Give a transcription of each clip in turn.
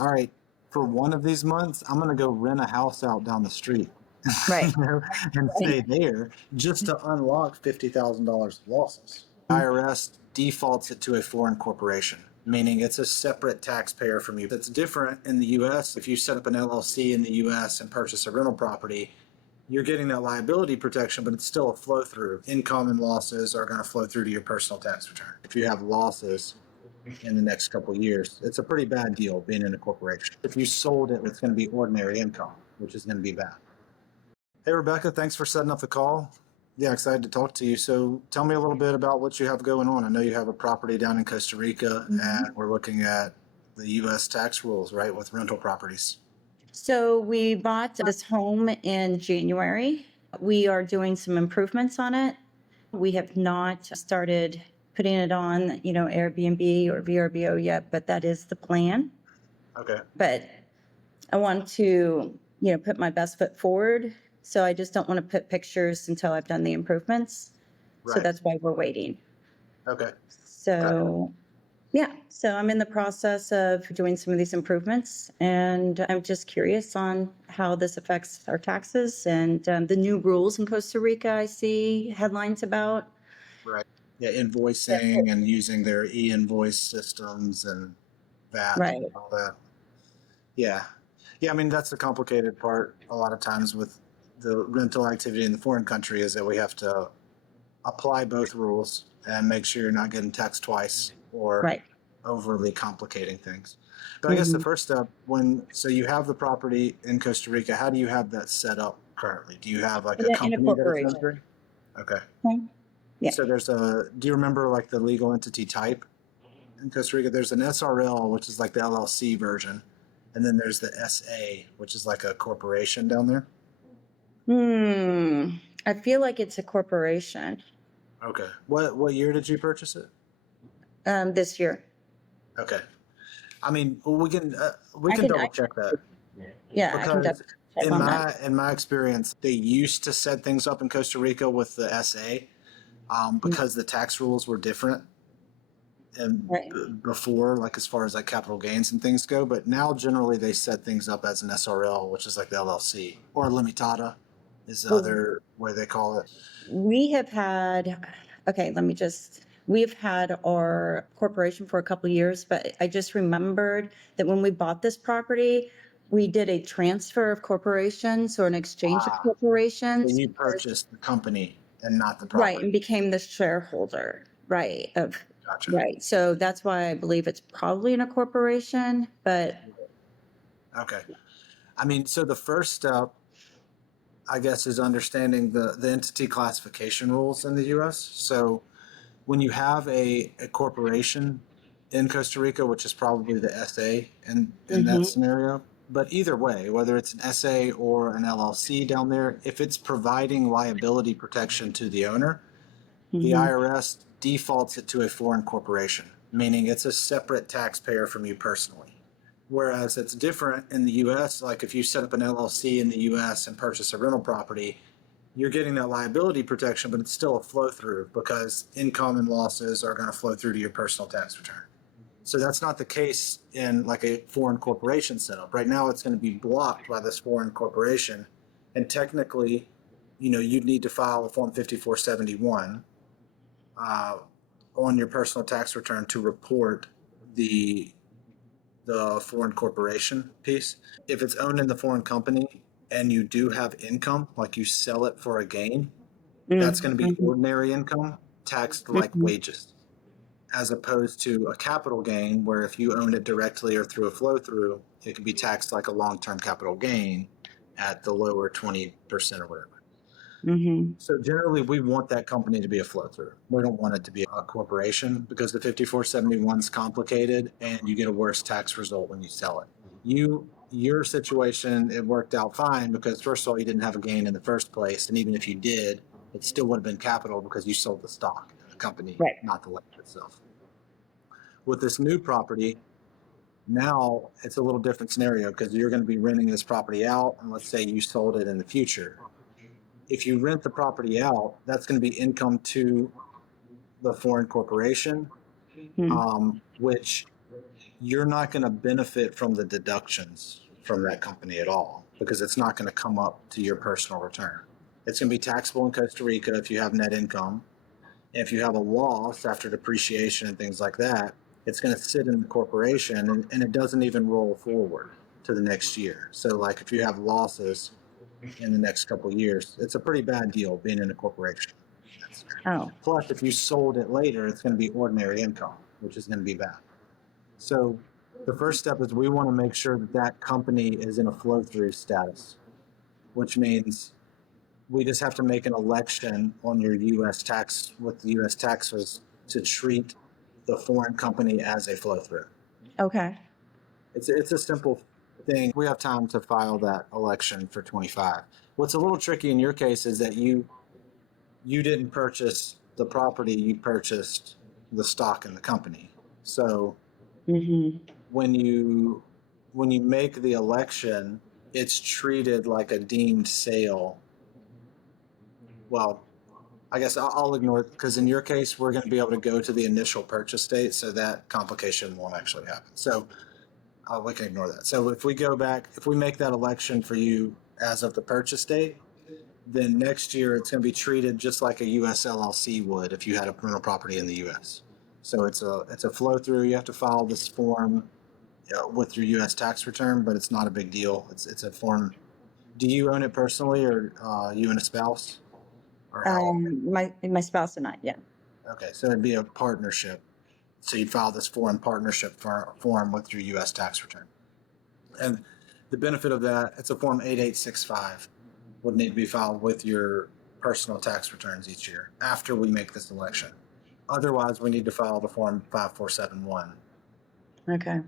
all right, for one of these months, I'm going to go rent a house out down the street Right. you know, and Right. stay there just to unlock $50,000 of losses. IRS defaults it to a foreign corporation, meaning it's a separate taxpayer from you. That's different in the US. If you set up an LLC in the US and purchase a rental property, you're getting that liability protection, but it's still a flow through. Income and losses are going to flow through to your personal tax return. If you have losses in the next couple of years, it's a pretty bad deal being in a corporation. If you sold it, it's going to be ordinary income, which is going to be bad. Hey, Rebecca, thanks for setting up the call. Yeah, excited to talk to you. So tell me a little bit about what you have going on. I know you have a property down in Costa Rica, and we're looking at the U.S. tax rules, right, with rental properties. So we bought this home in January. We are doing some improvements on it. We have not started putting it on, Airbnb or VRBO yet, but that is the plan. Okay. But I want to, put my best foot forward. So I just don't want to put pictures until I've done the improvements. So Right. that's why we're waiting. Okay. So, yeah. So I'm in the process of doing some of these improvements, and I'm just curious on how this affects our taxes and the new rules in Costa Rica I see headlines about. Right. Yeah, invoicing and using their e-invoice systems and VAT Right. and all that. Yeah. Yeah, I mean, that's the complicated part a lot of times with the rental activity in the foreign country is that we have to apply both rules and make sure you're not getting taxed twice or Right. overly complicating things. But I guess the Mhm. first step so you have the property in Costa Rica, how do you have that set up currently? Do you have like a In a company that it's corporation. under? Okay. Okay. Yeah. So do you remember like the legal entity type in Costa Rica? There's an SRL, which is like the LLC version. And then there's the SA, which is like a corporation down there. I feel like it's a corporation. Okay. What year did you purchase it? This year. Okay. I mean, we I can can, double check that I can because definitely check on that. in my experience, they used to set things up in Costa Rica with the SA because the tax rules were different and Right. before, like as far as like capital gains and things go. But now generally they set things up as an SRL, which is like the LLC, or limitada is the Well, other way they call it. we have had, okay, we've had our corporation for a couple of years, but I just remembered that when we bought this property, we did a transfer of corporations or an exchange of Ah, so corporations you because, purchased the company and not the right, property. and became the shareholder, right, Gotcha. right. So that's why I believe it's probably in a corporation, but Okay. I mean, so the first step, I guess, is understanding the entity classification rules in the US. So when you have a corporation in Costa Rica, which is probably the SA in that mhm, scenario, but either way, whether it's an SA or an LLC down there, if it's providing liability protection to the owner, the mhm, IRS defaults it to a foreign corporation, meaning it's a separate taxpayer from you personally. Whereas it's different in the US, like if you set up an LLC in the US and purchase a rental property, you're getting that liability protection, but it's still a flow through because income and losses are going to flow through to your personal tax return. So that's not the case in like a foreign corporation setup. Right now, it's going to be blocked by this foreign corporation. And technically, you'd need to file a Form 5471 uh, on your personal tax return to report the foreign corporation piece. If it's owned in the foreign company and you do have income, like you sell it for a gain, that's going to be mhm, ordinary income taxed like mhm. wages, as opposed to a capital gain where if you own it directly or through a flow through, it can be taxed like a long-term capital gain at the lower 20% or whatever. Mhm. So generally, we want that company to be a flow through. We don't want it to be a corporation because the 5471 is complicated and you get a worse tax result when you sell it. Your situation, it worked out fine because first of all, you didn't have a gain in the first place, and even if you did, it still would have been capital because you sold the stock in the company, Right. not the land itself. With this new property, now it's a little different scenario because you're going to be renting this property out, and let's say you sold it in the future. If you rent the property out, that's going to be income to the foreign corporation, Mhm. which you're not going to benefit from the deductions from that company at all because it's not going to come up to your personal return. It's going to be taxable in Costa Rica if you have net income. If you have a loss after depreciation and things like that, it's going to sit in the corporation and it doesn't even roll forward to the next year. So, like if you have losses in the next couple of years, it's a pretty bad deal being in a corporation. Oh, Plus, if you sold it later, it's going to be ordinary income, which is going to be bad. So, the first step is we want to make sure that that company is in a flow through status, which means we just have to make an election on your U.S. tax with the U.S. taxes to treat the foreign company as a flow through. okay. It's a simple thing. We have time to file that election for 25. What's a little tricky in your case is that you didn't purchase the property, you purchased the stock in the company. So Mm-hmm. when you make the election, it's treated like a deemed sale. Well, I guess I'll ignore it because in your case, we're going to be able to go to the initial purchase date, so that complication won't actually happen. So we can ignore that. So if we go back, if we make that election for you as of the purchase date, then next year it's going to be treated just like a U.S. LLC would if you had a rental property in the U.S. So it's a flow through. You have to file this form with your U.S. tax return, but it's not a big deal. It's a form. Do you own it personally, or you and a spouse, or how? My spouse and I, yeah. Okay, so it'd be a partnership. So you'd file this foreign partnership form with your U.S. tax return. And the benefit of that, it's a form 8865, would need to be filed with your personal tax returns each year after we make this election. Otherwise, we need to file the form 5471. Okay.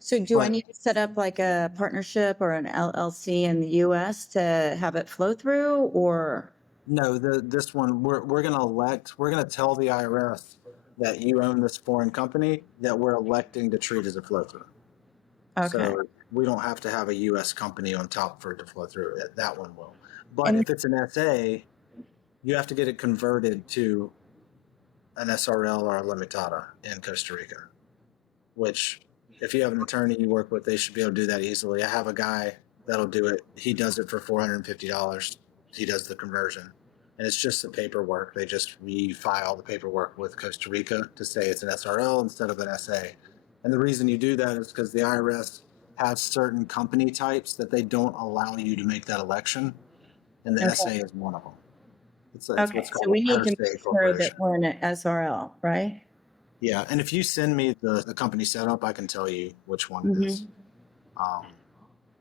So do I But need to set up like a partnership or an LLC in the US to have it flow through or? no, this one, we're going to we're going to tell the IRS that you own this foreign company that we're electing to treat as a flow through. Okay. So we don't have to have a U.S. company on top for it to flow through. That one will. But And if it's an SA, you have to get it converted to an SRL or a limitada in Costa Rica, which if you have an attorney you work with, they should be able to do that easily. I have a guy that'll do it. He does it for $450. He does the conversion. And it's just the paperwork. They just refile the paperwork with Costa Rica to say it's an SRL instead of an SA. And the reason you do that is because the IRS has certain company types that they don't allow you to make that election. And the SA okay. is one of them. It's Okay. what's So called we a need per to se make sure that corporation. we're in an SRL, right? Yeah, and if you send me the company setup, I can tell you which one it is. Mm-hmm. Um,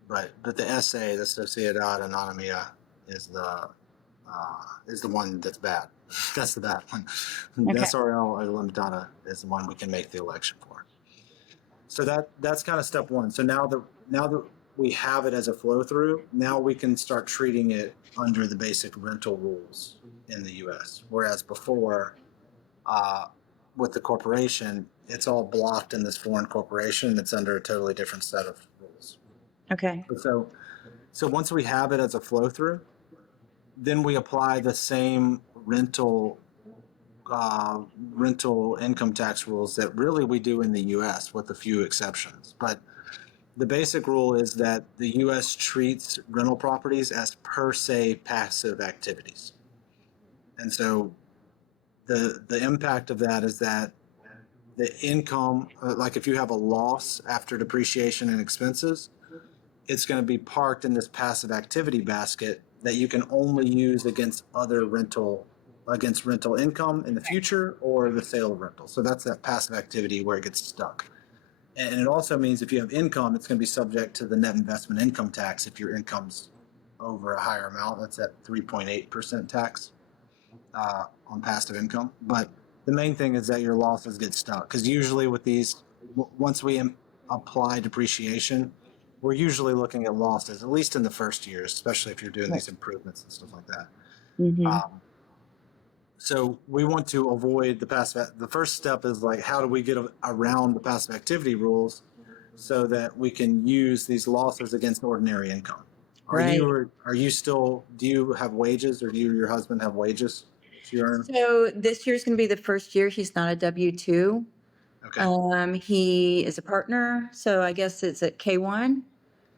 but the SA, the Sociedad Anónima, is the one that's bad. That's the bad one. The Okay. SRL or the Limitada is the one we can make the election for. So that's kind of step one. So now that we have it as a flow through, now we can start treating it under the basic rental rules in the U.S. Whereas before, uh, with the corporation, it's all blocked in this foreign corporation. It's under a totally different set of rules. Okay. So once we have it as a flow through, then we apply the same rental income tax rules that really we do in the U.S. with a few exceptions. But the basic rule is that the U.S. treats rental properties as per se passive activities, and so the impact of that is that the income, like if you have a loss after depreciation and expenses, it's going to be parked in this passive activity basket that you can only use against rental income in the future or the sale of rental. So that's that passive activity where it gets stuck. And it also means if you have income, it's going to be subject to the net investment income tax if your income's over a higher amount. That's at 3.8% tax on passive income. But the main thing is that your losses get stuck because usually with these, once we apply depreciation, we're usually looking at losses, at least in the first year, especially if you're doing Right. these improvements and stuff like that. Mm-hmm. Um, so we want to avoid the passive. The first step is like, how do we get around the passive activity rules so that we can use these losses against ordinary income? Right. Are you still, do you have wages, or do you or your husband have wages to earn? So this year's going to be the first year he's not a W-2. Okay. He is a partner, so I guess it's at K1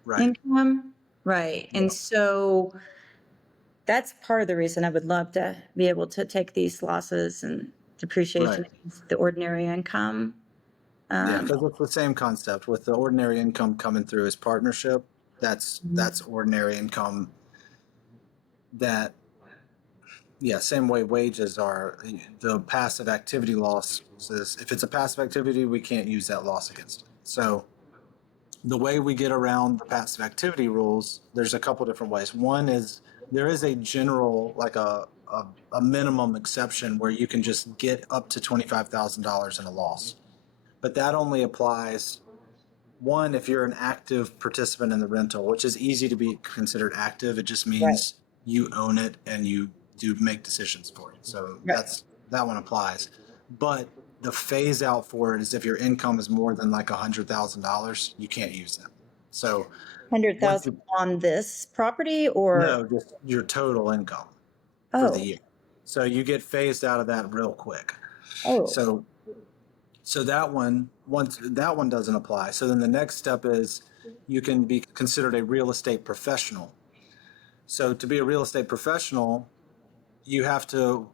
Right. income. Right. Yeah. And so that's part of the reason I would love to be able to take these losses and Right. depreciation against the ordinary income. Yeah, Um, because it's the same concept with the ordinary income coming through as partnership. That's ordinary income that, yeah, same way wages are. The passive activity loss is, if it's a passive activity, we can't use that loss against it. So the way we get around the passive activity rules, there's a couple different ways. One is there is a general, like a minimum exception where you can just get up to $25,000 in a loss, but that only applies, one, if you're an active participant in the rental, which is easy to be considered active. It just right. means you own it and you do make decisions for it. So Right. that one applies. But the phase out for it is if your income is more than like $100,000, you can't use them. So once 100,000 you, on this property or, no, just your total income for the oh, year. So you get phased out of that real quick. oh, So that one, once that one doesn't apply, so then the next step is you can be considered a real estate professional. So to be a real estate professional, you have to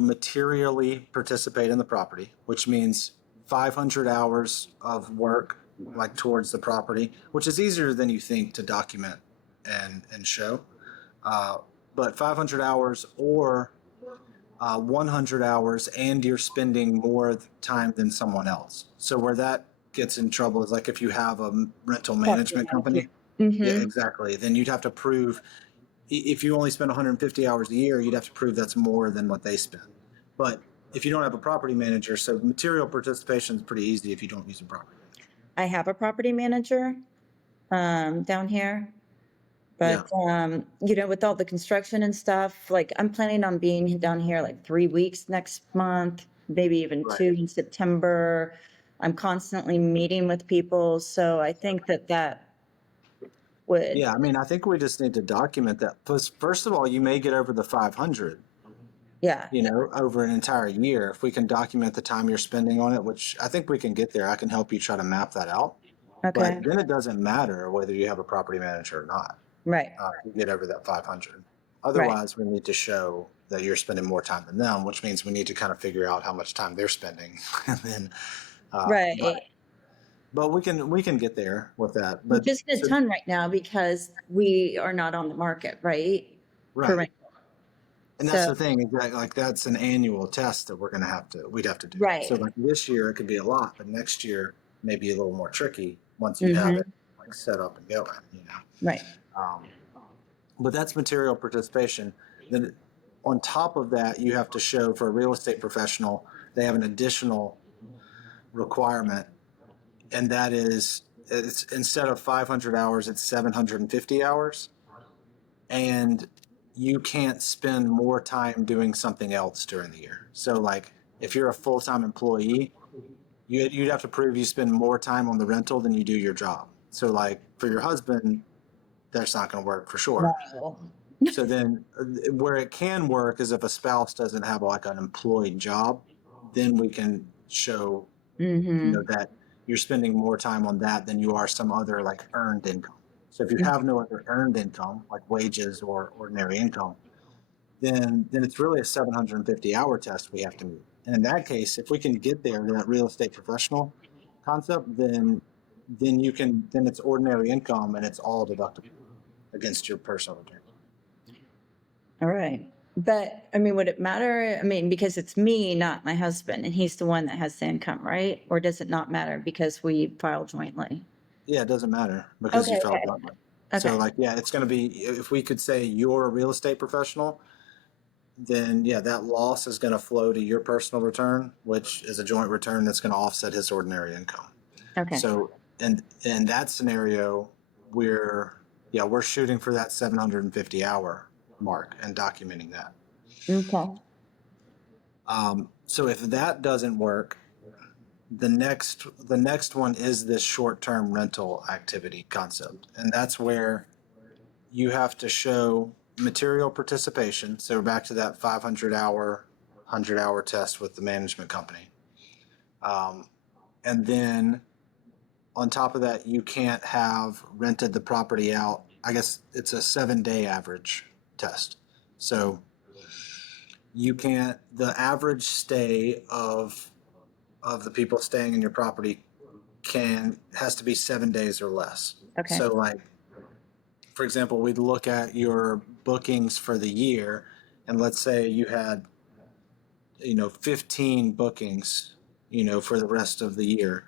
materially participate in the property, which means 500 hours of work, like towards the property, which is easier than you think to document and show. uh, but 500 hours or 100 hours, and you're spending more time than someone else. So where that gets in trouble is like if you have a rental property management manager. company. Yeah, Mm-hmm. exactly. Then you'd have to prove, if you only spend 150 hours a year, you'd have to prove that's more than what they spend. But if you don't have a property manager, so material participation is pretty easy if you don't use a property manager. I have a property manager down here. Yeah, But, with all the construction and stuff, like I'm planning on being down here like 3 weeks next month, maybe even right. 2 in September. I'm constantly meeting with people. So I think that would, Yeah, I mean, I think we just need to document that. First of all, you may get over the 500, yeah. over an entire year. If we can document the time you're spending on it, which I think we can get there, I can help you try to map that out. Okay. But then it doesn't matter whether you have a property manager or not. Right. To get over that 500. Right. Otherwise, we need to show that you're spending more time than them, which means we need to kind of figure out how much time they're spending, and then, but Right. we can get there with that. But Which isn't a so ton right now because we are not on the market, right? For right, rent. and that's So, the thing, is that like that's an annual test that we'd have to do. So right. like this year it could be a lot, but next year maybe a little more tricky once you have it Mm-hmm. like set up and going. Right. Um, but that's material participation. Then on top of that, you have to show, for a real estate professional, they have an additional requirement, and that is, it's instead of 500 hours, it's 750 hours, and you can't spend more time doing something else during the year. So, like, if you're a full time employee, you'd have to prove you spend more time on the rental than you do your job. So, like, for your husband, that's not going to work for sure. No. So then, where it can work is if a spouse doesn't have like an employed job, then we can show, Mm-hmm. that you're spending more time on that than you are some other like earned income. So if you have no other earned income, like wages or ordinary income, then it's really a 750-hour test we have to meet. And in that case, if we can get there to that real estate professional concept, then it's ordinary income and it's all deductible against your personal return. All right. But I mean, would it matter? I mean, because it's me, not my husband, and he's the one that has the income, right? Or does it not matter because we file jointly? Yeah, it doesn't matter because you Okay, filed okay, jointly. So, okay. like, yeah, it's going to be, if we could say you're a real estate professional, then yeah, that loss is going to flow to your personal return, which is a joint return that's going to offset his ordinary income. Okay. So, and in that scenario, we're shooting for that 750-hour mark and documenting that. Okay. So if that doesn't work, the next one is this short-term rental activity concept, and that's where you have to show material participation. So back to that 500-hour, 100-hour test with the management company. Um, And then on top of that, you can't have rented the property out. I guess it's a 7-day average test. So you can't, the average stay of the people staying in your property has to be 7 days or less. Okay. So like, for example, we'd look at your bookings for the year, and let's say you had, 15 bookings, for the rest of the year.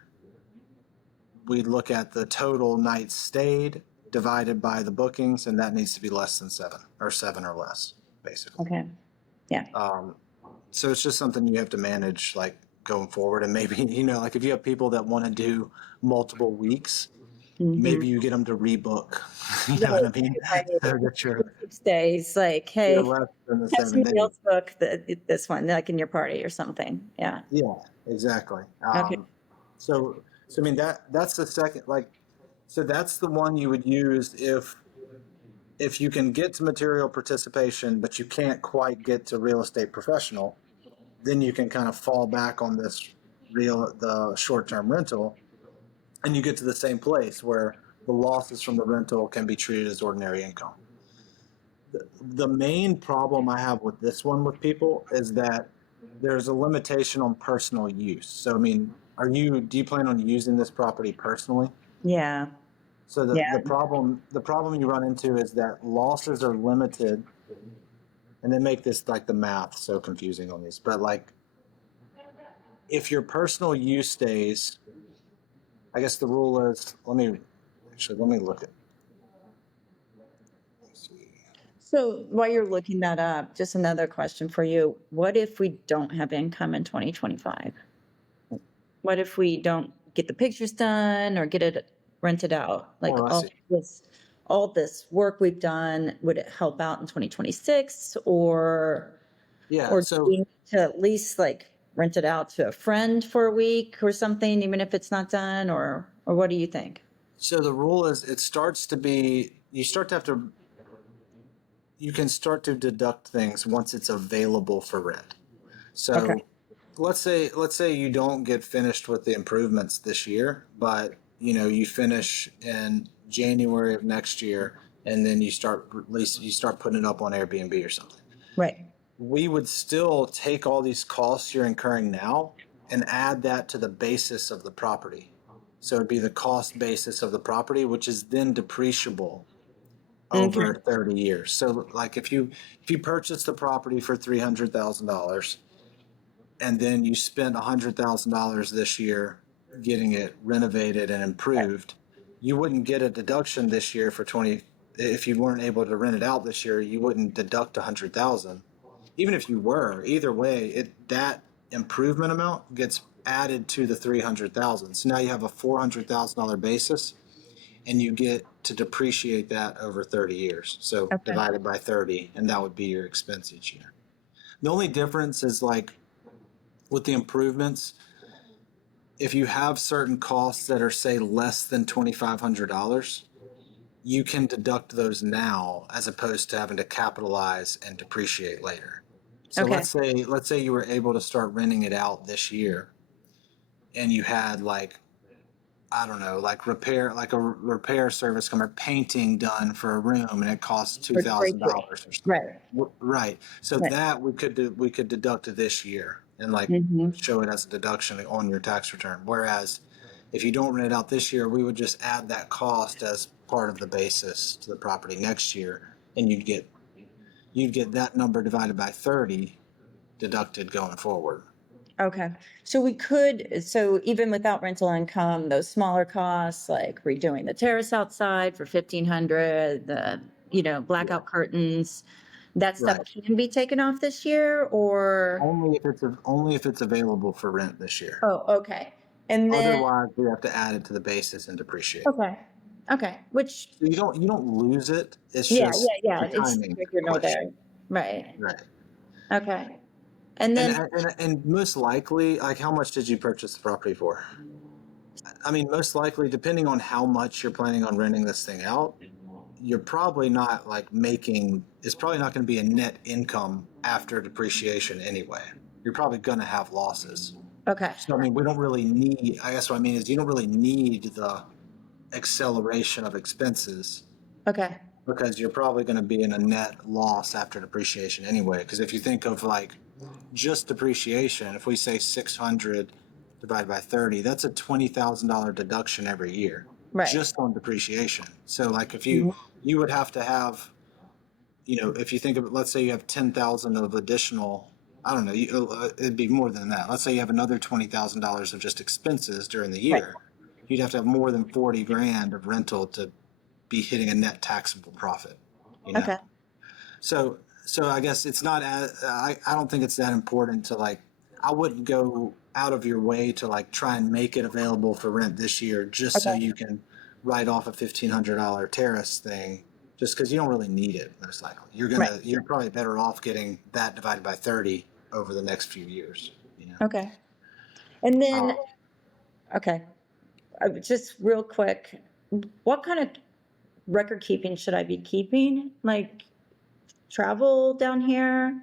We'd look at the total nights stayed divided by the bookings, and that needs to be less than 7 or less, basically. Okay. Yeah. So it's just something you have to manage, like going forward. And maybe, like if you have people that want to do multiple weeks, maybe you get them to rebook. You know what I mean? Right. So that Days like, you're hey, less than the have 7 days. somebody else book this one, like in your party or something. Yeah. Yeah, exactly. Okay. So I mean that's the second, like, so that's the one you would use if you can get to material participation, but you can't quite get to real estate professional. Then you can kind of fall back on the short-term rental, and you get to the same place where the losses from the rental can be treated as ordinary income. The main problem I have with this one with people is that there's a limitation on personal use. So, I mean, do you plan on using this property personally? Yeah. So Yeah. the problem you run into is that losses are limited, and they make this like the math so confusing on these. But like, if your personal use stays, I guess the rule is, let me look at. Let's see. So while you're looking that up, just another question for you. What if we don't have income in 2025? What if we don't get the pictures done or get it rented out? Like Oh, I see. all this work we've done, would it help out in 2026, Yeah. or do So we need to at least like rent it out to a friend for a week or something, even if it's not done, or what do you think? So the rule is you can start to deduct things once it's available for rent. Okay. So let's say you don't get finished with the improvements this year, but you finish in January of next year, and then you start putting it up on Airbnb or something. Right. We would still take all these costs you're incurring now and add that to the basis of the property. So it'd be the cost basis of the property, which is then depreciable Okay. over 30 years. So like if you purchase the property for $300,000 and then you spent $100,000 this year getting it renovated and improved, you wouldn't get a deduction this year for 20. If you weren't able to rent it out this year, you wouldn't deduct 100,000. Even if you were, either way, that improvement amount gets added to the 300,000. So now you have a $400,000 basis, and you get to depreciate that over 30 years. So Okay. divided by 30, and that would be your expense each year. The only difference is like with the improvements, if you have certain costs that are, say, less than $2,500, you can deduct those now as opposed to having to capitalize and depreciate later. So Okay. let's say you were able to start renting it out this year, and you had like, I don't know, like a repair service come or painting done for a room, and it costs two For thousand depreciate. dollars or something. Right. Right. So Right. that we could deduct this year and like Mm-hmm. show it as a deduction on your tax return. Whereas if you don't rent it out this year, we would just add that cost as part of the basis to the property next year, and you'd get that number divided by 30 deducted going forward. Okay. So even without rental income, those smaller costs like redoing the terrace outside for 1,500, Yeah. blackout curtains, that stuff Right. can be taken off this year, or? Only if it's available for rent this year. Oh, okay. And then, Otherwise, we have to add it to the basis and depreciate. okay. Okay. Which, So you don't lose it. It's yeah, just yeah, yeah. a It's timing here nor question. there. Right. Right. Okay. And And, then, and and most likely, like, how much did you purchase the property for? I mean, most likely, depending on how much you're planning on renting this thing out, you're probably not like making. It's probably not going to be a net income after depreciation anyway. You're probably going to have losses. Okay. So, I mean, we don't really need, I guess what I mean is you don't really need the acceleration of expenses Okay. because you're probably going to be in a net loss after depreciation anyway. Because if you think of like just depreciation, if we say 600 divided by 30, that's a $20,000 deduction every year Right. just on depreciation. So like if Mhm. you would have to have, if you think of it, let's say you have 10,000 of additional, I don't know, it'd be more than that. Let's say you have another $20,000 of just expenses during the Right. year. You'd have to have more than 40 grand of rental to be hitting a net taxable profit, you know? Okay. So I guess it's not as, I don't think it's that important to like, I wouldn't go out of your way to like try and make it available for rent this year just so Okay. you can write off a $1,500 terrace thing just because you don't really need it most likely. Right. You're probably better off getting that divided by 30 over the next few years, you know? Okay. And then, Um, okay, just real quick, what kind of record keeping should I be keeping? Like travel down here,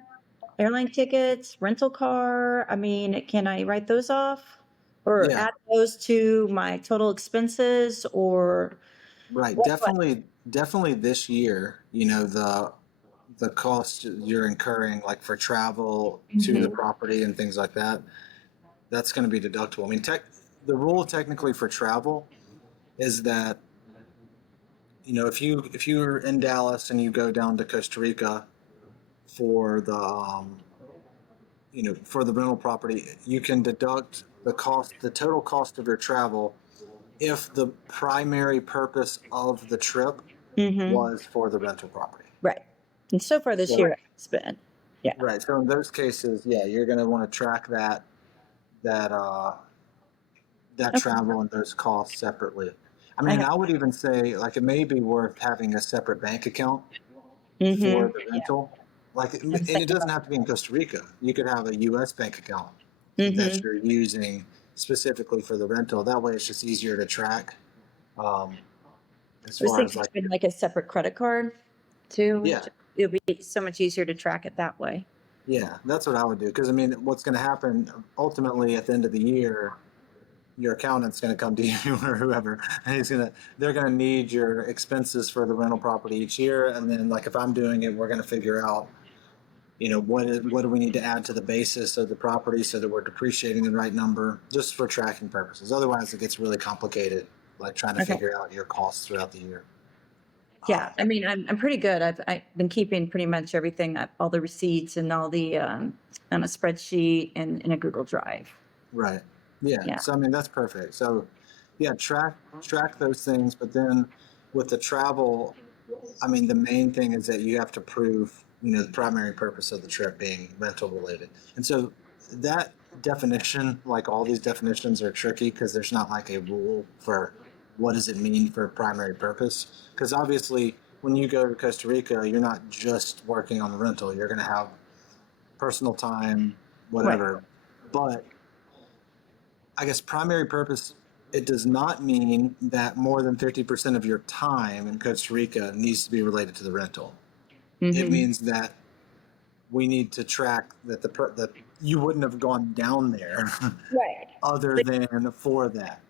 airline tickets, rental car? I mean, can I write those off or yeah, add those to my total expenses or right. what? Definitely this year, the cost you're incurring like for travel to the Mhm. property and things like that, that's going to be deductible. I mean, the rule technically for travel is that if you're in Dallas and you go down to Costa Rica for the rental property, you can deduct the total cost of your travel if the primary purpose of the trip Mhm. was for the rental property. Right. And so far this So year it's been. Yeah. right. So in those cases, yeah, you're going to want to track that uh, that Okay. travel and those costs separately. I mean, Okay. I would even say like it may be worth having a separate bank account for Mhm. the rental. Like, and I was it thinking doesn't about. have to be in Costa Rica. You could have a U.S. bank account that Mhm. you're using specifically for the rental. That way, it's just easier to track. Um, as I was far as thinking like, having like a separate credit card too. yeah, It'll be so much easier to track it that way. yeah, that's what I would do. Because I mean, what's going to happen ultimately at the end of the year, your accountant's going to come to you or whoever, and they're going to need your expenses for the rental property each year, and then like if I'm doing it, we're going to figure out, what do we need to add to the basis of the property so that we're depreciating the right number, just for tracking purposes. Otherwise, it gets really complicated, like trying to Okay. figure out your costs throughout the year. Yeah. I mean, I'm pretty good. I've been keeping pretty much everything, all the receipts and all the on a spreadsheet and in a Google Drive. Right. Yeah. Yeah. So I mean that's perfect. So yeah, track those things, but then with the travel, I mean the main thing is that you have to prove, the primary purpose of the trip being rental related. And so that definition, like all these definitions are tricky because there's not like a rule for what does it mean for primary purpose. Because obviously when you go to Costa Rica, you're not just working on the rental, you're going to have personal time, Right. whatever. But I guess primary purpose, it does not mean that more than 50% of your time in Costa Rica needs to be related to the rental. It Mm-hmm. means that we need to track that you wouldn't have gone down there Right. other than for that.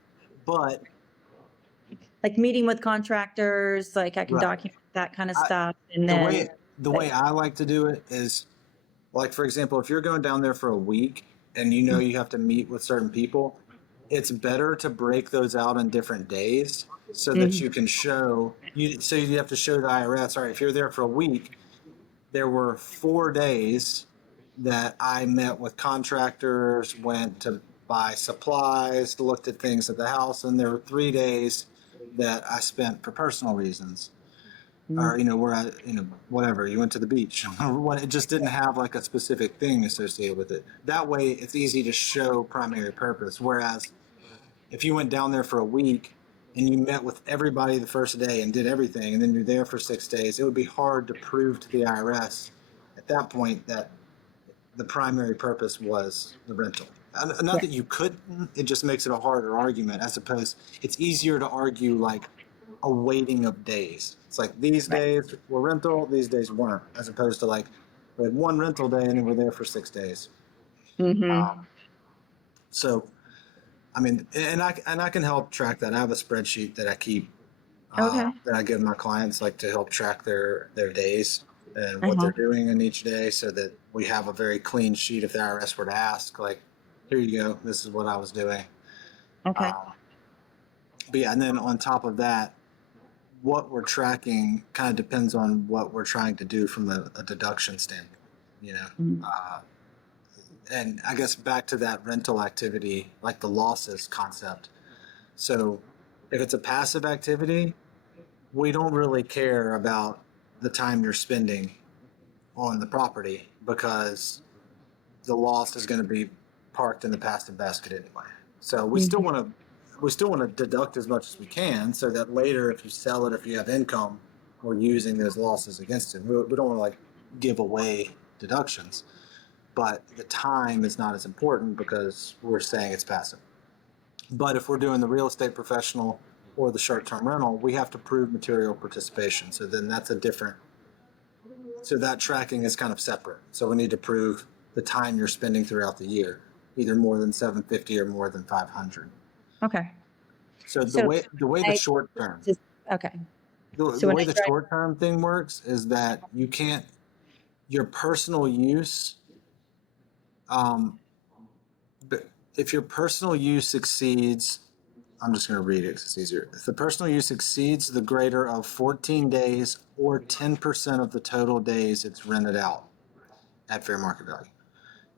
But Like meeting with contractors, like I can right, document that kind of I, stuff. And the then, way the way like, I like to do it is like, for example, if you're going down there for a week and you have to meet with certain people, it's better to break those out on different days so that you mhm. can so you have to show the IRS, all right, if you're there for a week, there were 4 days that I met with contractors, went to buy supplies, looked at things at the house, and there were 3 days that I spent for personal reasons, or where I, whatever, you went to the beach or what. It just didn't have like a specific thing associated with it. That way it's easy to show primary purpose. Whereas if you went down there for a week and you met with everybody the first day and did everything and then you're there for 6 days, it would be hard to prove to the IRS at that point that the primary purpose was the rental. Not Right. that you couldn't, it just makes it a harder argument, as opposed it's easier to argue like a weighting of days. It's like these Right. days were rental, these days weren't, as opposed to like we had one rental day and then we're there for 6 days. Mm-hmm. Um, So, I mean, and I can help track that. I have a spreadsheet that I keep Okay. that I give my clients, like to help track their days and what Uh-huh. they're doing in each day, so that we have a very clean sheet. If the IRS were to ask, like, here you go, this is what I was doing. Okay. Um, but yeah, and then on top of that, what we're tracking kind of depends on what we're trying to do from a deduction standpoint, you know. Mm. Uh, and I guess back to that rental activity, like the losses concept. So if it's a passive activity, we don't really care about the time you're spending on the property, because the loss is going to be parked in the passive basket anyway. So Mhm. we still want to deduct as much as we can, so that later, if you sell it, if you have income, we're using those losses against it. We don't want to like give away deductions, but the time is not as important because we're saying it's passive. But if we're doing the real estate professional or the short-term rental, we have to prove material participation. So then that's a different, so that tracking is kind of separate. So we need to prove the time you're spending throughout the year, either more than 750 or more than 500. Okay. So So the way the I short term, just, okay. So the when way I the try, short term thing works is that you can't, your personal use, um, but if your personal use exceeds, I'm just going to read it because it's easier. If the personal use exceeds the greater of 14 days or 10% of the total days it's rented out at fair market value,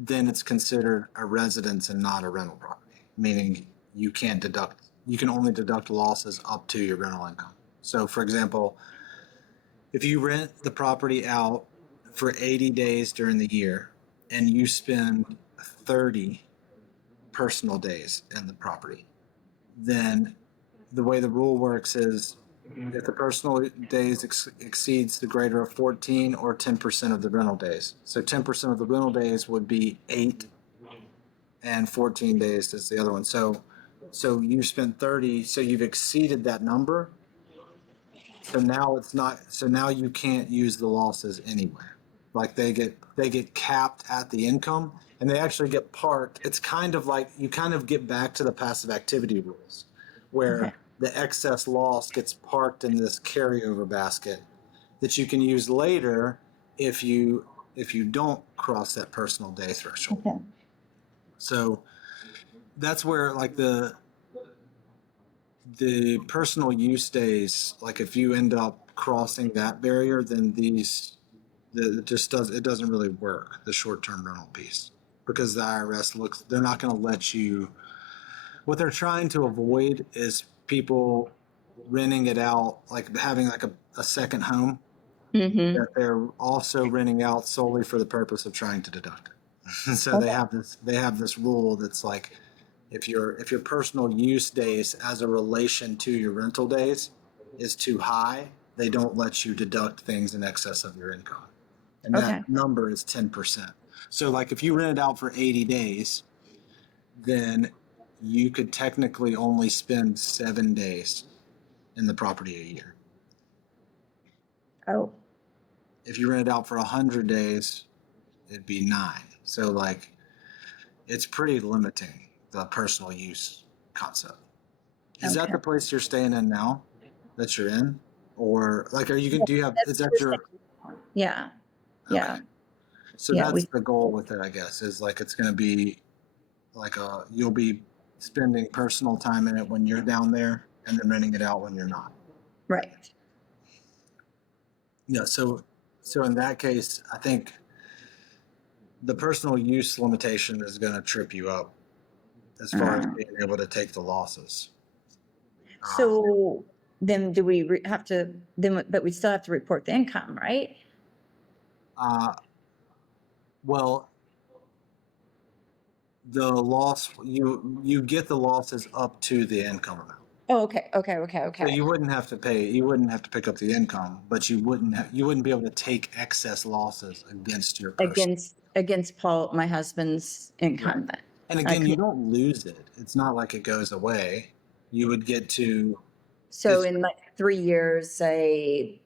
then it's considered a residence and not a rental property, meaning you can only deduct losses up to your rental income. So, for example, if you rent the property out for 80 days during the year and you spend 30 personal days in the property, then the way the rule works is if the personal days exceeds the greater of 14 or 10% of the rental days. So 10% of the rental days would be 8, and 14 days is the other one. So you spent 30, so you've exceeded that number. So now it's not, so now you can't use the losses anyway. Like they get capped at the income, and they actually get parked. It's kind of like you kind of get back to the passive activity rules, okay. where the excess loss gets parked in this carryover basket that you can use later if you don't cross that personal day threshold. Okay. So that's where like the personal use days, like if you end up crossing that barrier, then it just doesn't really work, the short-term rental piece, because the IRS looks, they're not going to let you, what they're trying to avoid is people renting it out, like having like a second home Mm-hmm. that they're also renting out solely for the purpose of trying to deduct it. So Okay. they have this rule that's like, if your personal use days as a relation to your rental days is too high, they don't let you deduct things in excess of your income, and that Okay. number is 10%. So like if you rent it out for 80 days, then you could technically only spend 7 days in the property a year. Oh, If you rent it out for 100 days, it'd be 9. So like it's pretty limiting, the personal use concept. Is that okay. the place you're staying in now that you're in? Or like, do you have, That's is that the your, second one. Yeah. okay. Yeah. So Yeah. that's the goal with it, I guess, is like, it's going to be like you'll be spending personal time in it when you're down there and then renting it out when you're not. Right. Yeah. So in that case, I think the personal use limitation is going to trip you up as far as Uh, being able to take the losses. Um, so then do we have to, then, but we still have to report the income, right? uh, well, the loss, you get the losses up to the income amount. Oh, okay. Okay. Okay. So Okay. you wouldn't have to pick up the income, but you wouldn't be able to take excess losses against your person. Against Paul, my husband's Right. income then. And again, you don't lose it. It's not like it goes away. You would get to, So it's, in like 3 years, say,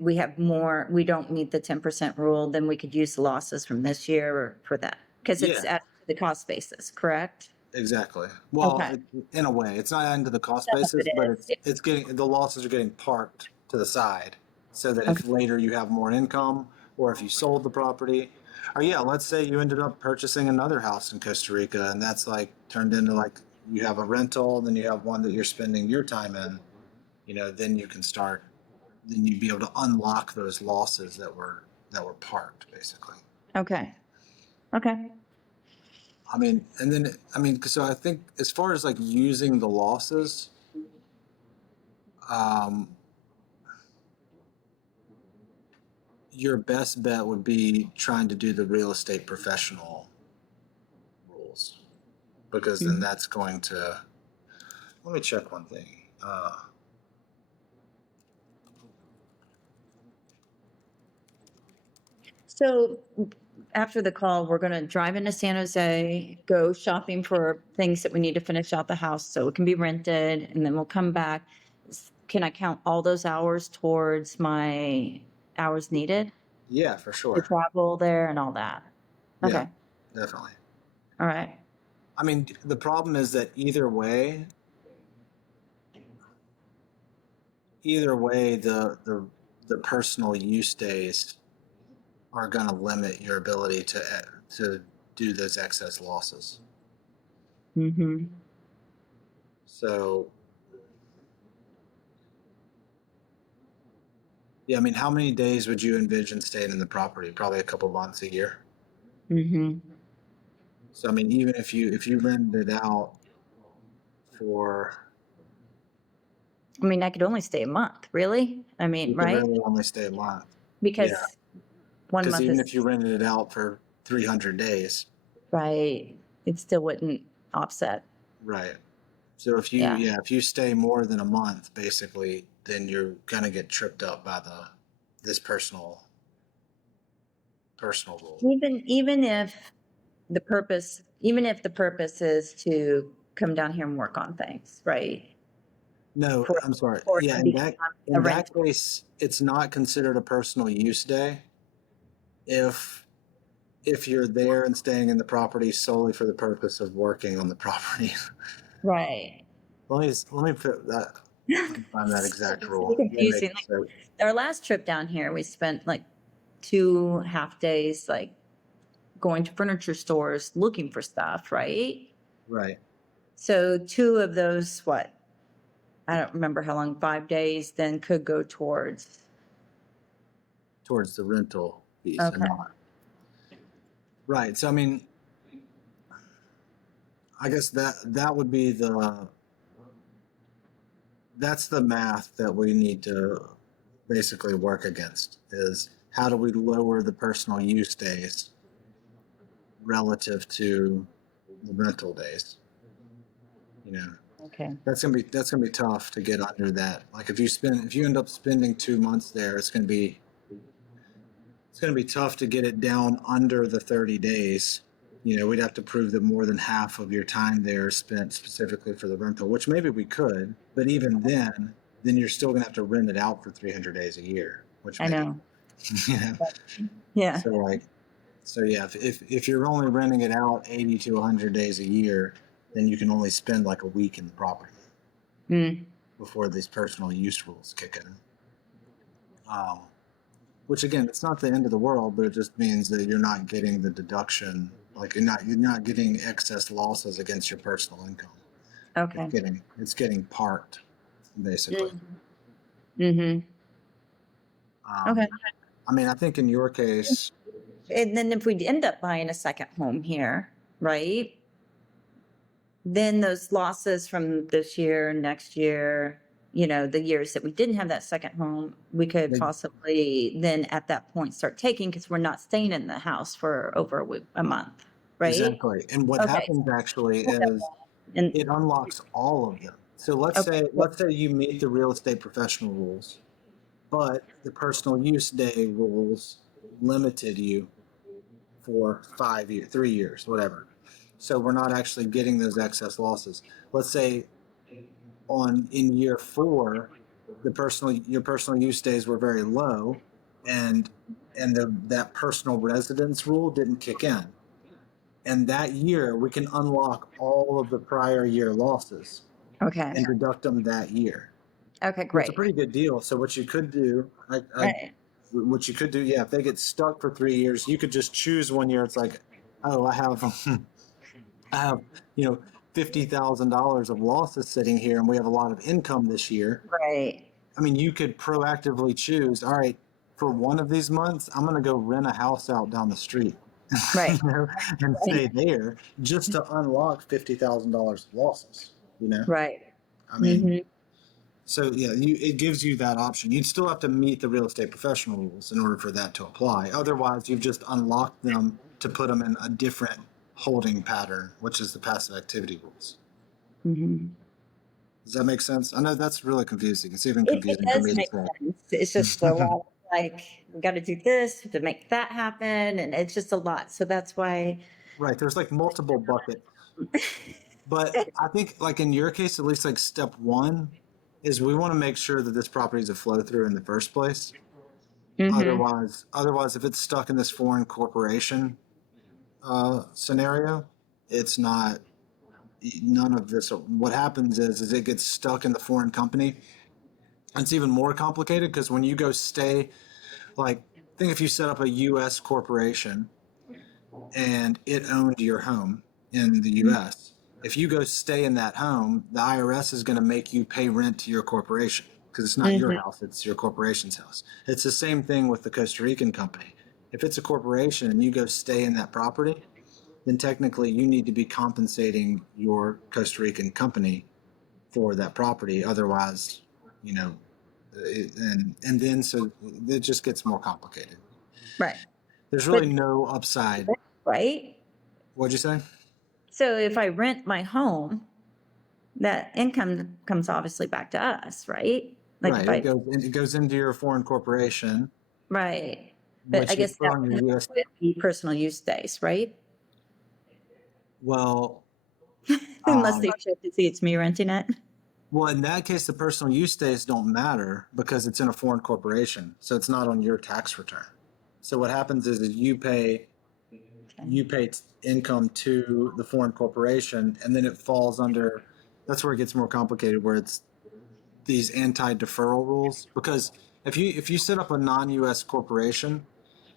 we have more, we don't meet the 10% rule, then we could use the losses from this year or for that. Because it's yeah, at the cost basis, correct? Exactly. Well, Okay. in a way, it's not into the cost Some of basis, it but is. it's getting, the losses are getting parked to the side so that Okay. if later you have more income or if you sold the property, or yeah, let's say you ended up purchasing another house in Costa Rica and that's like turned into like you have a rental, then you have one that you're spending your time in, then you can start, then you'd be able to unlock those losses that were parked basically. Okay. Okay. I mean, and then so I think as far as like using the losses, um, your best bet would be trying to do the real estate professional rules because then Mhm. that's going to. Let me check one thing. So after the call, we're going to drive into San Jose, go shopping for things that we need to finish out the house so it can be rented, and then we'll come back. Can I count all those hours towards my hours needed Yeah, for to sure. travel there and all that? Yeah, Okay. definitely. All right. I mean, the problem is that either way, the personal use days are going to limit your ability to do those excess losses. Mm-hmm. So, yeah, I mean, how many days would you envision staying in the property? Probably a couple months, a year. Mm-hmm. So, I mean, even if you rented it out for, I mean, I could only stay a month, really? I mean, you could right? really only stay a month. Yeah, Because one because month even is if you rented it out for 300 days, right. It still wouldn't offset. right? So Yeah. if you stay more than a month, basically, then you're gonna get tripped up by this personal rule. Even if the purpose is to come down here and work on things, right? No, For I'm sorry. for it Yeah, to in become that a in that rental. case, it's not considered a personal use day if you're there and staying in the property solely for the purpose of working on the property. Right. Let me put that. Let me find that exact It's so rule. Let me make confusing. it Like so. our last trip down here, we spent like 2 half days, like going to furniture stores looking for stuff, right? Right. So two of those, what? I don't remember how long, 5 days, then could go towards. Towards the rental piece and Okay. not. Right. So I mean, I guess that would be that's the math that we need to basically work against is how do we lower the personal use days relative to the rental days? You know, Okay. that's gonna be tough to get under that. Like if you end up spending 2 months there, it's gonna be tough to get it down under the 30 days. We'd have to prove that more than half of your time there is spent specifically for the rental, which maybe we could, but even then you're still gonna have to rent it out for 300 days a year, which I maybe, know. you know. Yeah. So like, so yeah, if you're only renting it out 80 to 100 days a year, then you can only spend like a week in the property Mm, before these personal use rules kick in. Um, which again, it's not the end of the world, but it just means that you're not getting the deduction, like you're not getting excess losses against your personal income. It's okay. getting parked, basically. Mm-hmm. Okay. Um, I mean, I think in your case, And then if we end up buying a second home here, right? Then those losses from this year, next year, the years that we didn't have that second home, we could they, possibly then at that point start taking because we're not staying in the house for over a month, right? exactly. And what Okay. happens actually is And it unlocks all of them. So let's okay. say let's say you meet the real estate professional rules, but the personal use day rules limited you for 5 years, 3 years, whatever. So we're not actually getting those excess losses. Let's say in year four, your personal use days were very low, and that personal residence rule didn't kick in, And that year, we can unlock all of the prior year losses Okay. and deduct them that year. Okay, So it's a great. pretty good deal. So what you could do, Right. what you could do, yeah, if they get stuck for 3 years, you could just choose one year. It's like, oh, I have, I have, $50,000 of losses sitting here, and we have a lot of income this year. Right. I mean, you could proactively choose, all right, for one of these months, I'm going to go rent a house out down the street, Right. and Right. stay there just to unlock $50,000 of losses, Right. I mean, Hmm. so yeah, it gives you that option. You'd still have to meet the real estate professional rules in order for that to apply. Otherwise, you've just unlocked them to put them in a different holding pattern, which is the passive activity rules. Hmm. Does that make sense? I know that's really confusing. It's even It confusing for does me to make sense. It's just a say. lot, like, we got to do this to make that happen. And it's just a lot. So that's why. Right. There's like multiple buckets. But I think, like in your case, at least like step one is we want to make sure that this property is a flow through in the first place. Hmm. Otherwise, if it's stuck in this foreign corporation scenario, it's not none of this. What happens is it gets stuck in the foreign company. It's even more complicated because when you go stay, like, think if you set up a U.S. corporation and it owned your home in the US, if you go stay in that home, the IRS is going to make you pay rent to your corporation because it's not your Hmm. house, it's your corporation's house. It's the same thing with the Costa Rican company. If it's a corporation and you go stay in that property, then technically you need to be compensating your Costa Rican company for that property. Otherwise, you know, and then so it just gets more complicated. Right. There's But really no upside. right. What'd you say? So if I rent my home, that income comes obviously back to us, right? Like if Right. I, It goes into your foreign corporation, right. But I which you guess put that on your US. would be personal use days, right? Well, Unless they um, check to see it's me renting it. well, in that case, the personal use days don't matter because it's in a foreign corporation, so it's not on your tax return. So what happens is Okay. you pay income to the foreign corporation, and then it falls under. That's where it gets more complicated, where it's these anti-deferral rules. Because if you set up a non-U.S. corporation,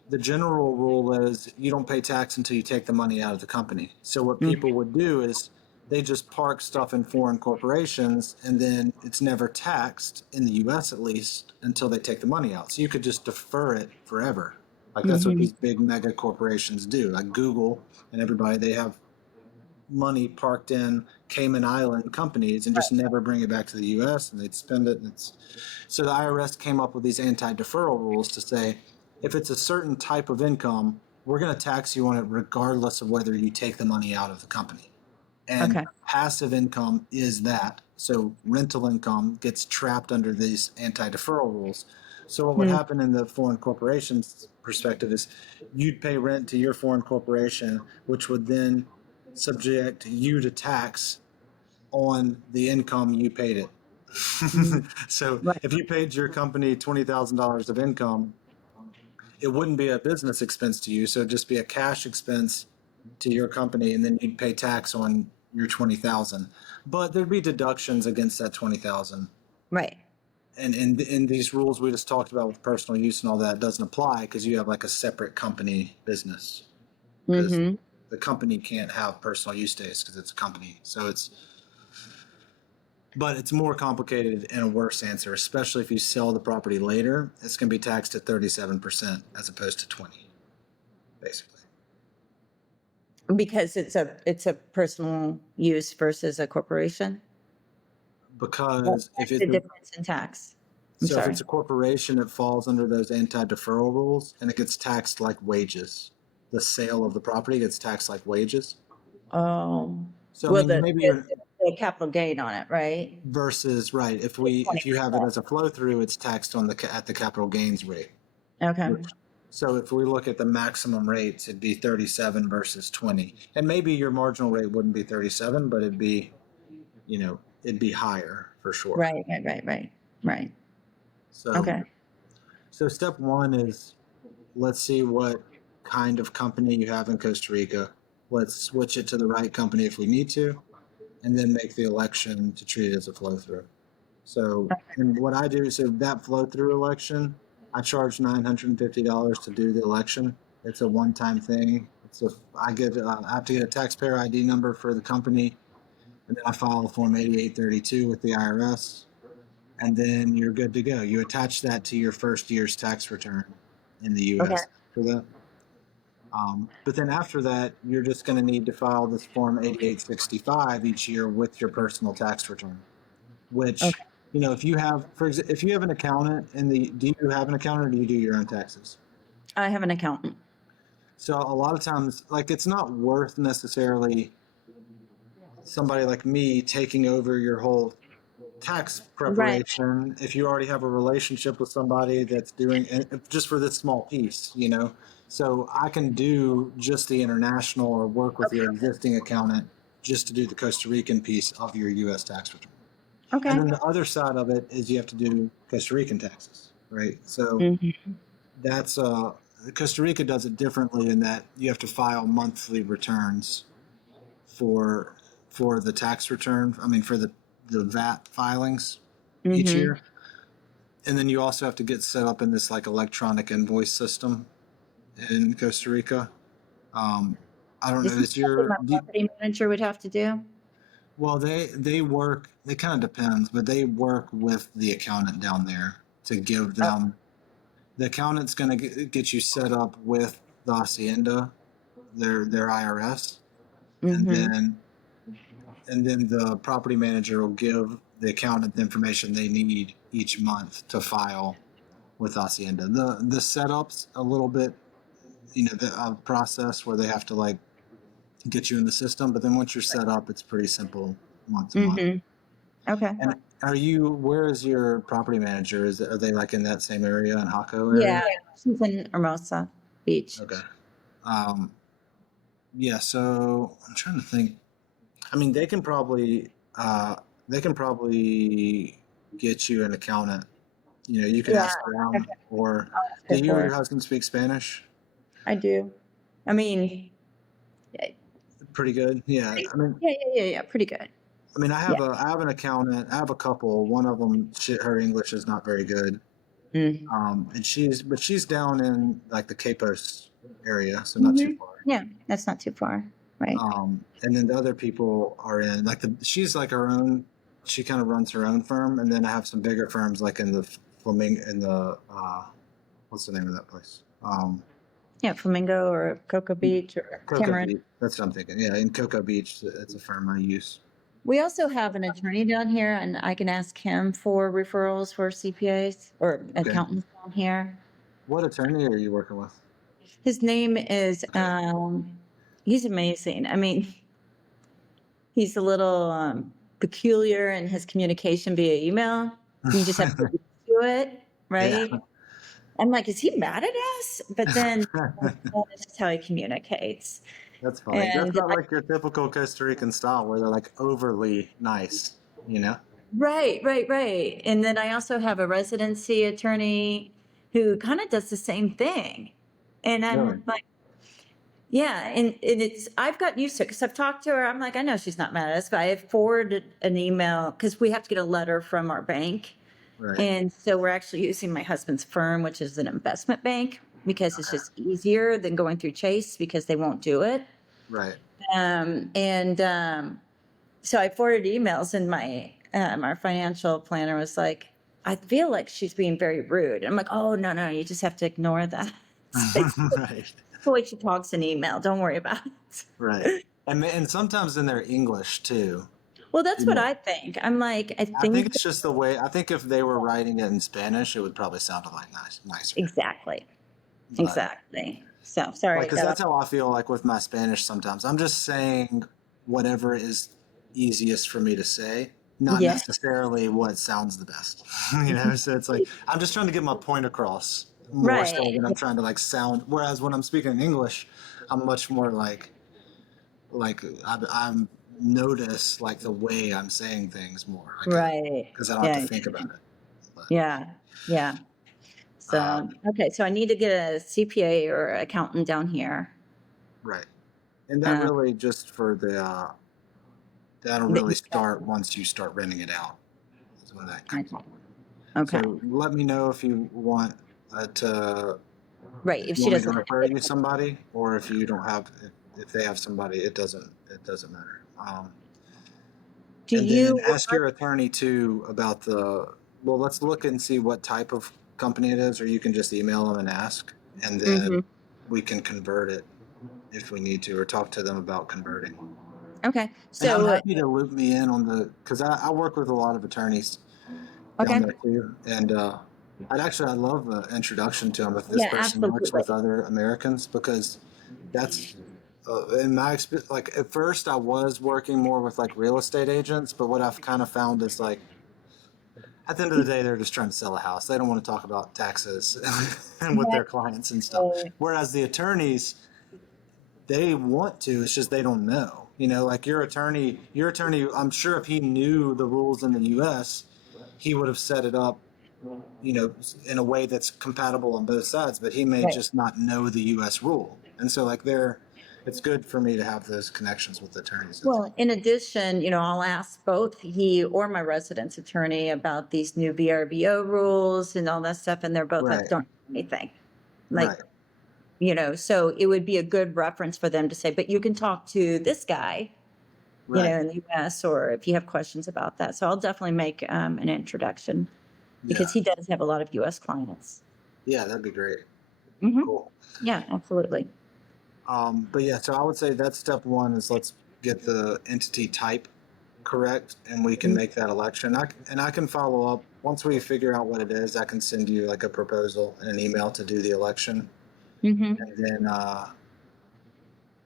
the general rule is you don't pay tax until you take the money out of the company. So what Mhm. people would do is they just park stuff in foreign corporations and then it's never taxed in the US at least until they take the money out. So you could just defer it forever. Like that's what Mhm. these big mega corporations do. Like Google and everybody, they have money parked in Cayman Island companies and just never bring it back to the US and they'd spend it. And it's, so the IRS came up with these anti deferral rules to say if it's a certain type of income, we're going to tax you on it regardless of whether you take the money out of the company. And Okay. passive income is that. So rental income gets trapped under these anti deferral rules. So what would Mm. happen in the foreign corporation's perspective is you'd pay rent to your foreign corporation, which would then subject you to tax on the income you paid it. Mhm. So Right. if you paid your company $20,000 of income, it wouldn't be a business expense to you. So it'd just be a cash expense to your company, and then you'd pay tax on your 20,000. But there'd be deductions against that 20,000. Right. And in these rules we just talked about with personal use and all that doesn't apply because you have like a separate company business because Hmm. the company can't have personal use days because it's a company. So but it's more complicated and a worse answer, especially if you sell the property later. It's going to be taxed at 37% as opposed to 20, basically. Because it's a personal use versus a corporation. Because if What's it's the a, difference in tax? I'm so if sorry. it's a corporation, it falls under those anti-deferral rules and it gets taxed like wages. The sale of the property gets taxed like wages. Oh, So I well, mean, maybe you're the capital gain on it, right? versus right. If you have it 20%. as a flow through, it's taxed on at the capital gains rate. Okay. So if we look at the maximum rates, it'd be 37 versus 20. And maybe your marginal rate wouldn't be 37, but it'd be higher for sure. Right, right, right, right, right. So Okay. so step one is let's see what kind of company you have in Costa Rica. Let's switch it to the right company if we need to, and then make the election to treat it as a flow through. So, and what I do, so that flow through election, I charge $950 to do the election. It's a one-time thing. I have to get a taxpayer ID number for the company, and then I file a Form 8832 with the IRS, and then you're good to go. You attach that to your first year's tax return in the Okay. U.S. for that. But then after that, you're just going to need to file this Form 8865 each year with your personal tax return, which, Okay. if you have, if you have an accountant do you have an accountant or do you do your own taxes? I have an accountant. So a lot of times, like, it's not worth necessarily somebody like me taking over your whole tax Right. preparation if you already have a relationship with somebody that's doing it just for this small piece. So I can do just the international or work with your existing accountant just to do the Costa Rican piece of your U.S. tax return. And Okay. then the other side of it is you have to do Costa Rican taxes, right? So Mm-hmm. that's Costa Rica does it differently in that you have to file monthly returns for the tax return. I mean, for the VAT filings each Mm-hmm. year, and then you also have to get set up in this like electronic invoice system in Costa Rica. Um, I don't know. Isn't Is that something your my property manager would have to do? well, they work. It kind of depends, but they work with the accountant down there to give Oh, them. The accountant's going to get you set up with the hacienda, their IRS, and mm-hmm. then the property manager will give the accountant the information they need each month to file with hacienda. The setup's a little bit, the process where they have to like get you in the system, but then once you're set up, it's pretty simple month to month. Mm-hmm. Okay. And where is your property manager? Are they like in that same area in Jaco area? Yeah. She's in Hermosa Beach. Okay. Um, yeah. So I'm trying to think. I mean, they can probably get you an accountant. You can Yeah. ask around, or I'll ask do her you or for your it. husband speak Spanish? I do. I mean, yeah, Pretty good. Yeah. yeah. Pretty good. I mean, Yeah. I have an accountant. I have a couple. One of them, her English is not very good. Mm. And she's down in like the Capos area, so not too Mm-hmm. far. Yeah, that's not too far. Right. And then the other people are in like she's like her own. She kind of runs her own firm, and then I have some bigger firms like in the Flamingo in the what's the name of that place? Yeah, Flamingo or Cocoa Beach or Cocoa Tamarind. Beach. That's what I'm thinking. Yeah, in Cocoa Beach, it's a firm I use. We also have an attorney down here, and I can ask him for referrals for CPAs or Okay. accountants down here. What attorney are you working with? His name is, he's amazing. I mean, he's a little peculiar in his communication via email. You just have to get used to it, Yeah. right? I'm like, is he mad at us? But then that's just how he communicates. That's funny. That's And not like your typical Costa Rican style where they're like overly nice, you know? right. And then I also have a residency attorney who kind of does the same thing. And Really? I'm like, yeah, and it's I've got used to it because I've talked to her. I'm like, I know she's not mad at us, but I have forwarded an email because we have to get a letter from our bank. Right. And so we're actually using my husband's firm, which is an investment bank, because it's just easier than going through Chase because they won't do it. Right. So I forwarded emails, and our financial planner was like, I feel like she's being very rude. I'm like, oh, no, you just have to ignore that. It's like Right. the way she talks in email. Don't worry about it. Right. And sometimes in their English too. Well, that's You what know, I think. I'm like, I I think think it's just the way. I think if they were writing it in Spanish, it would probably sound a lot nicer. exactly. But Exactly. So like, sorry. because that's how I feel like with my Spanish sometimes. I'm just saying whatever is easiest for me to say, not Yeah. necessarily what sounds the best. So it's like I'm just trying to get my point across more so Right. than I'm trying to like sound. Whereas when I'm speaking in English, I'm much more like I'm notice like the way I'm saying things more, like Right. because I don't have to Yeah. think about it. But Yeah. Yeah. So, um, okay. So I need to get a CPA or accountant down here. right. And that really just for that'll really the- start once you start renting it out. Is when that comes on. Okay, So let me know if you want to, right, if if you she want me to doesn't have refer you it. somebody, or if you don't have, if they have somebody, it doesn't matter. Do And then you ask work? your attorney too about well, let's look and see what type of company it is, or you can just email them and ask, and then Mhm. we can convert it if we need to, or talk to them about converting. Okay, And I'm so, happy to loop me in on because I work with a lot of attorneys down okay, there too. And I love the introduction to them if this yeah, person works with absolutely. other Americans, because that's in my experience. Like at first, I was working more with like real estate agents, but what I've kind of found is like at the end of the day, they're just trying to sell a house. They don't want to talk about taxes and with Yeah, their clients and stuff. Whereas the attorneys, they want to, it's just they don't know. You know, like your attorney, I'm sure if he knew the rules in the US, he would have set it up, in a way that's compatible on both sides, but he may right. just not know the US rule. And so like it's good for me to have those connections with attorneys and things. Well, in addition, I'll ask both he or my residence attorney about these new VRBO rules and all that stuff, and they're both like, Right, don't do anything. Like, right, so it would be a good reference for them to say, but you can talk to this guy, right. in the US, or if you have questions about that. So I'll definitely make an introduction Yeah, because he does have a lot of US clients. yeah, that'd be great. Hmm. Cool. Yeah, absolutely. But yeah, so I would say that's step one is let's get the entity type correct, and we can make that election. And I can follow up once we figure out what it is. I can send you like a proposal and an email to do the election, Hmm.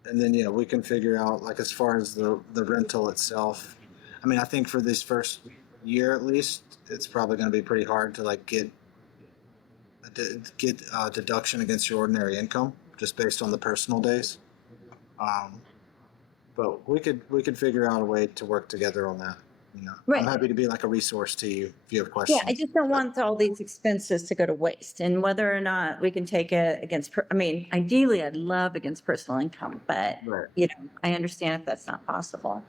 and then yeah, we can figure out like as far as the rental itself. I mean, I think for this first year at least, it's probably going to be pretty hard to like get deduction against your ordinary income just based on the personal days. Um, but we could figure out a way to work together on that. I'm Right. happy to be like a resource to you if you have Yeah, I questions. just don't want all these expenses to go to waste, and whether or not we can take it against, I mean, ideally, I'd love against personal income, but, Right. I understand if that's not possible.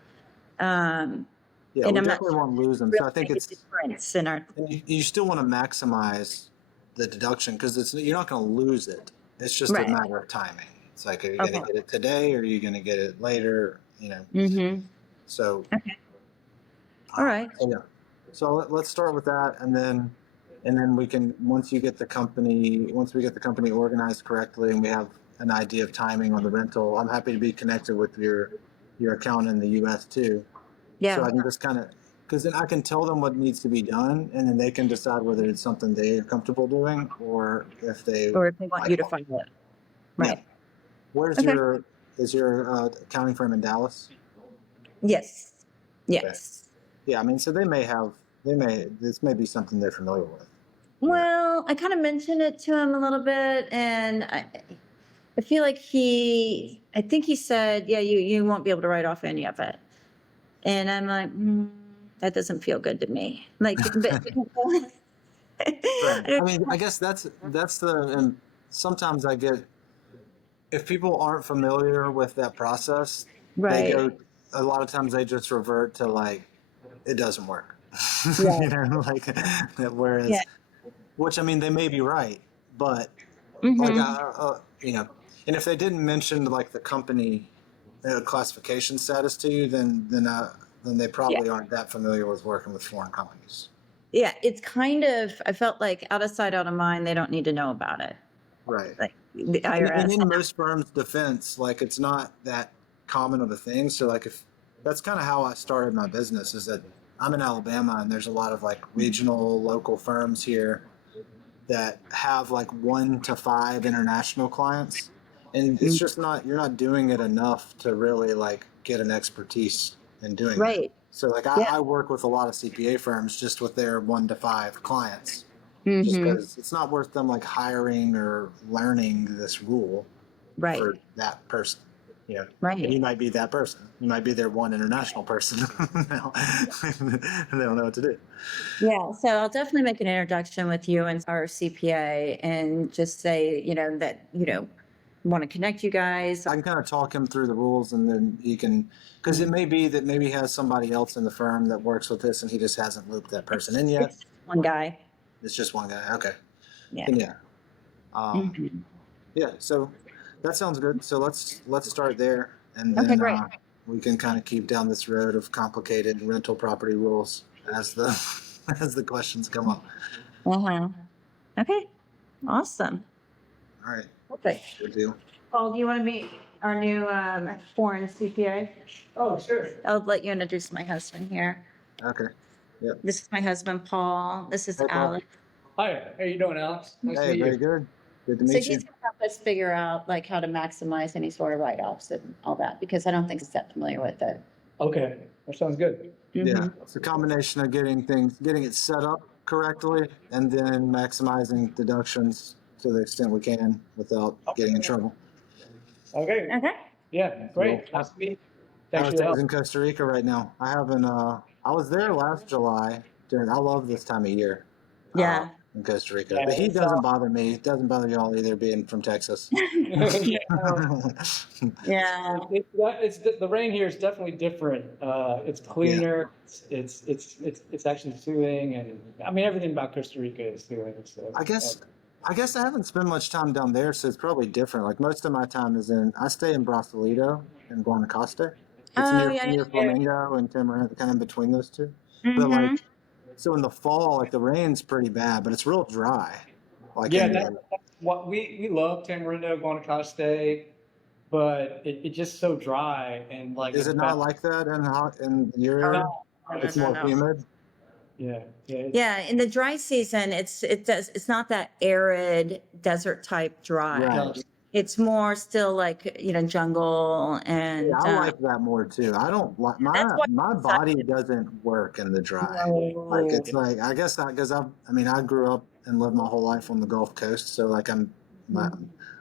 Um, Yeah, and we I'm not definitely sure won't if lose it them. So I really think make a it's difference in our, and you still want to maximize the deduction because you're not going to lose it. It's just a right, matter of timing. It's like, are you going to okay. get it today or are you going to get it later? Mm-hmm. So, Okay, all right. so yeah. So let's start with that, and then we can once we get the company organized correctly, and we have an idea of timing on the rental. I'm happy to be connected with your account in the U.S. too, so Yeah, I can just kind of because then I can tell them what needs to be done, and then they can decide whether it's something they're comfortable doing or if they or if they want like. you to find it, Yeah. right. Where's Okay, your is your accounting firm in Dallas? yes, Okay. yes. Yeah, I mean, so this may be something they're familiar with. Yeah. Well, I kind of mentioned it to him a little bit, and I feel like I think he said, yeah, you won't be able to write off any of it. And I'm like, that doesn't feel good to me. Like, but Right. I I don't- mean, I guess and sometimes I get if people aren't familiar with that process, they right, go a lot of times they just revert to like it doesn't work. right, Like yeah, whereas which I mean they may be right, but like mm-hmm, and if they didn't mention like the company classification status to you, then they yeah, probably aren't that familiar with working with foreign companies. yeah. It's kind of, I felt like out of sight, out of mind. They don't need to know about it. Right. Like the And IRS. in most firms' defense, like it's not that common of a thing. So like if that's kind of how I started my business is that I'm in Alabama and there's a lot of like regional local firms here that have like 1 to 5 international clients. And it's Mm, just you're not doing it enough to really like get an expertise in doing that. right. So like Yeah. I work with a lot of CPA firms just with their 1 to 5 clients just Mm-hmm. because it's not worth them like hiring or learning this rule Right. for that person. And Right. you might be that person. You might be their one international person now, and they don't know what to do. Yeah, so I'll definitely make an introduction with you and our CPA and just say, that, want to connect you guys. I can kind of talk him through the rules, and then he can, because it may be that maybe he has somebody else in the firm that works with this, and he just hasn't looped that person in yet. It's one guy. It's just one guy. Okay. Yeah. Then yeah. Mhm. Yeah. So that sounds good. So let's start there, and Okay, then great. we can kind of keep down this road of complicated rental property rules as the as the questions come up. Uh-huh. Okay, awesome. All right. Perfect. Good deal. Paul, do you want to meet our new foreign CPA? Oh, sure. I'll let you introduce my husband here. Okay. Yep. This is my husband, Paul. This is Hey, Paul. Alex. Hi, how you doing, Alex? Nice to Hey, meet very you. good. Good to So meet you. he's going to help us figure out like how to maximize any sort of write-offs and all that, because I don't think he's that familiar with it. Okay, that sounds good. Yeah, Mhm. it's a combination of getting it set up correctly, and then maximizing deductions to the extent we can without getting in trouble. Okay, Okay. yeah, great. Nice to meet you. How Thanks are for your things help. in Costa Rica right now? I haven't. I was there last July. I love this time of year. Yeah. In Costa Rica, Yeah, the heat it's, doesn't bother me. It doesn't bother y'all either, being from Texas. yeah, Yeah. it's the rain here is definitely different. It's cleaner. It's actually soothing, and I mean everything about Costa Rica is soothing. So I guess I haven't spent much time down there, so it's probably different. Like most of my time is I stay in Brasilito in Guanacaste. It's Oh, near yeah. near Flamingo and Tamarind, kind of in between those two. But Mm-hmm. like, so in the fall, like the rain's pretty bad, but it's real dry. Like yeah, in that's the, what we love Tamarindo, Guanacaste, but it's just so dry and like is it's it bad. not like that in your No, area? no, It's no, more no. humid. Yeah, yeah. Yeah, in the dry season, it's not that arid desert type dry. Right. No, It's more still like, jungle Yeah, and I like that more too. I don't like that's why my I'm body excited. doesn't work in the dry. Like No. it's like I guess that because I grew up and lived my whole life on the Gulf Coast, so like my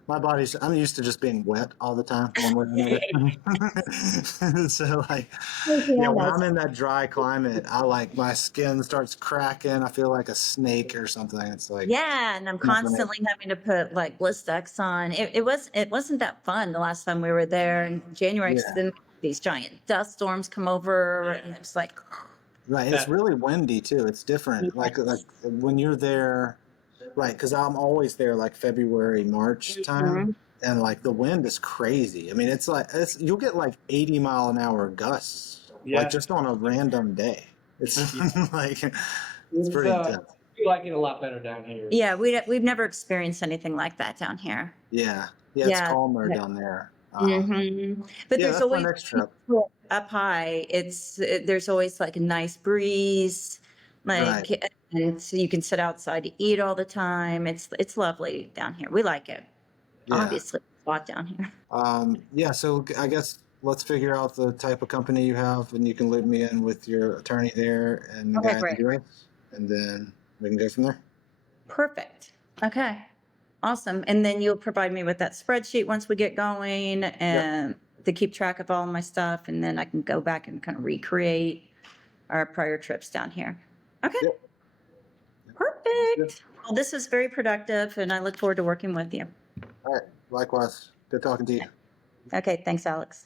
my body's I'm used to just being wet all the time, one way or another. So like yeah, Yeah, when that's I'm in that dry climate, I like my skin starts cracking. I feel like a snake or something. It's like yeah, and I'm not right. constantly having to put like Blistex on. It wasn't that fun the last time we were there in January, 'cause Yeah. then these giant dust storms come over, and it's like, Right. It's really windy too. It's different. Like yes. when you're there. Right, because I'm always there like February, March time, Mhm. and like the wind is crazy. I mean, you'll get like 80-mile-an-hour gusts, like yeah. just on a random day. It's like it's It's pretty intense. we like it a lot better down here. Yeah, we've never experienced anything like that down here. Yeah, yeah, it's Yeah. calmer down there. But Yeah, there's that's my always next trip. up high. There's always like a nice breeze, Right. like, and so you can sit outside to eat all the time. It's lovely down here. We like it. Yeah. Obviously, it's hot down here. Yeah. So I guess let's figure out the type of company you have, and you can loop me in with your attorney there and the Okay, guy in the great. U.S., and then we can go from there. Perfect. Okay. Awesome. And then you'll provide me with that spreadsheet once we get going Yep. and to keep track of all my stuff. And then I can go back and kind of recreate our prior trips down here. Okay. Yep. Sounds good. Perfect. Well, this is very productive and I look forward to working with you. All right. Likewise. Good talking to you. Okay. Thanks, Alex.